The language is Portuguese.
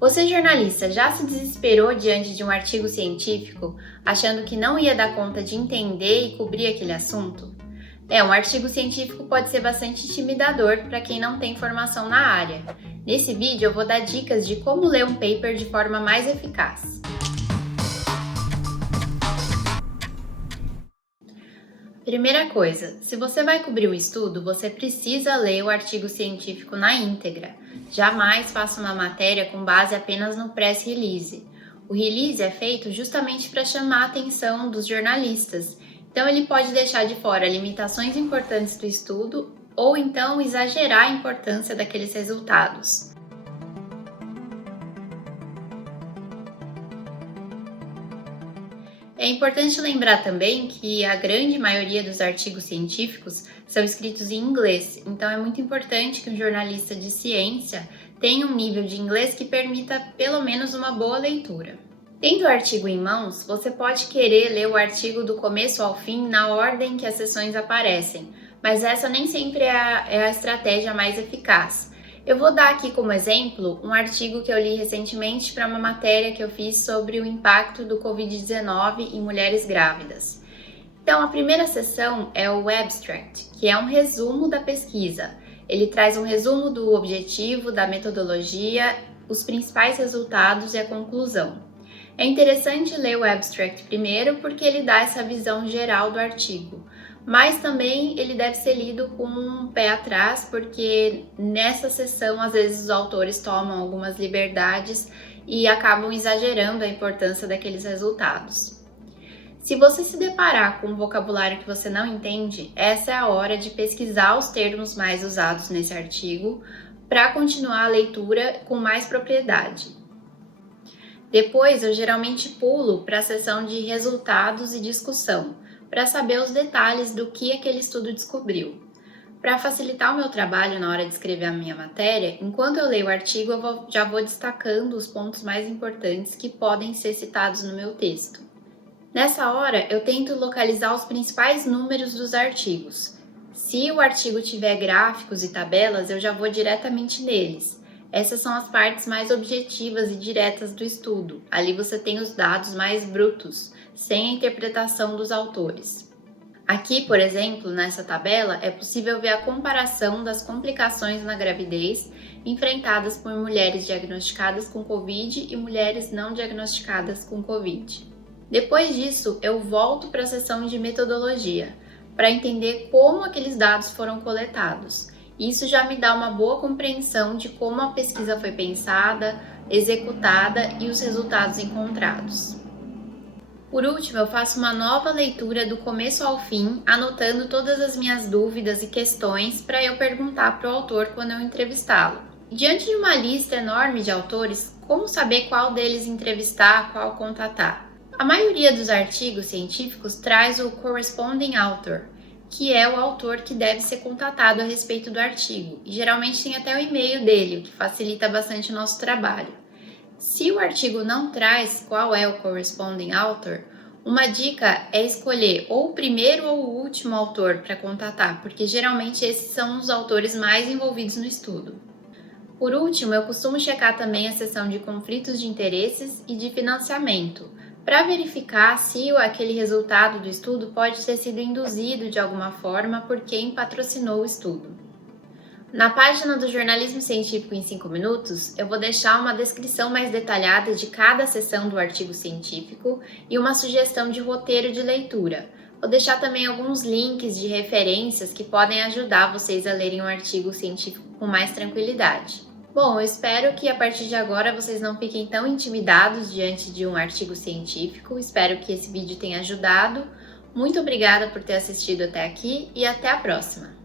Você, jornalista, já se desesperou diante de um artigo científico, achando que não ia dar conta de entender e cobrir aquele assunto? Um artigo científico pode ser bastante intimidador para quem não tem formação na área. Nesse vídeo eu vou dar dicas de como ler um paper de forma mais eficaz. Primeira coisa, se você vai cobrir o estudo, você precisa ler o artigo científico na íntegra. Jamais faça uma matéria com base apenas no press release. O release é feito justamente para chamar a atenção dos jornalistas, então ele pode deixar de fora limitações importantes do estudo ou então exagerar a importância daqueles resultados. É importante lembrar também que a grande maioria dos artigos científicos são escritos em inglês, então é muito importante que um jornalista de ciência tenha um nível de inglês que permita pelo menos uma boa leitura. Tendo o artigo em mãos, você pode querer ler o artigo do começo ao fim na ordem que as seções aparecem, mas essa nem sempre é a estratégia mais eficaz. Eu vou dar aqui como exemplo um artigo que eu li recentemente para uma matéria que eu fiz sobre o impacto do Covid-19 em mulheres grávidas. Então, a primeira seção é o abstract, que é um resumo da pesquisa. Ele traz um resumo do objetivo, da metodologia, os principais resultados e a conclusão. É interessante ler o abstract primeiro porque ele dá essa visão geral do artigo. Mas também ele deve ser lido com um pé atrás, porque nessa sessão às vezes os autores tomam algumas liberdades e acabam exagerando a importância daqueles resultados. Se você se deparar com um vocabulário que você não entende, essa é a hora de pesquisar os termos mais usados nesse artigo para continuar a leitura com mais propriedade. Depois eu geralmente pulo para a seção de resultados e discussão, para saber os detalhes do que aquele estudo descobriu. Para facilitar o meu trabalho na hora de escrever a minha matéria, enquanto eu leio o artigo, já vou destacando os pontos mais importantes que podem ser citados no meu texto. Nessa hora, eu tento localizar os principais números dos artigos. Se o artigo tiver gráficos e tabelas, eu já vou diretamente neles. Essas são as partes mais objetivas e diretas do estudo. Ali você tem os dados mais brutos, sem a interpretação dos autores. Aqui, por exemplo, nessa tabela, é possível ver a comparação das complicações na gravidez enfrentadas por mulheres diagnosticadas com Covid e mulheres não diagnosticadas com Covid. Depois disso, eu volto para a seção de metodologia, para entender como aqueles dados foram coletados. Isso já me dá uma boa compreensão de como a pesquisa foi pensada, executada e os resultados encontrados. Por último, eu faço uma nova leitura do começo ao fim, anotando todas as minhas dúvidas e questões para eu perguntar para o autor quando eu entrevistá-lo. Diante de uma lista enorme de autores, como saber qual deles entrevistar, qual contatar? A maioria dos artigos científicos traz o corresponding author, que é o autor que deve ser contatado a respeito do artigo, e geralmente tem até o e-mail dele, o que facilita bastante o nosso trabalho. Se o artigo não traz qual é o corresponding author, uma dica é escolher ou o primeiro ou o último autor para contatar, porque geralmente esses são os autores mais envolvidos no estudo. Por último, eu costumo checar também a seção de conflitos de interesses e de financiamento, para verificar se aquele resultado do estudo pode ter sido induzido de alguma forma por quem patrocinou o estudo. Na página do Jornalismo Científico em 5 minutos, eu vou deixar uma descrição mais detalhada de cada seção do artigo científico e uma sugestão de roteiro de leitura. Vou deixar também alguns links de referências que podem ajudar vocês a lerem um artigo científico com mais tranquilidade. Bom, eu espero que a partir de agora vocês não fiquem tão intimidados diante de um artigo científico. Espero que esse vídeo tenha ajudado. Muito obrigada por ter assistido até aqui e até a próxima!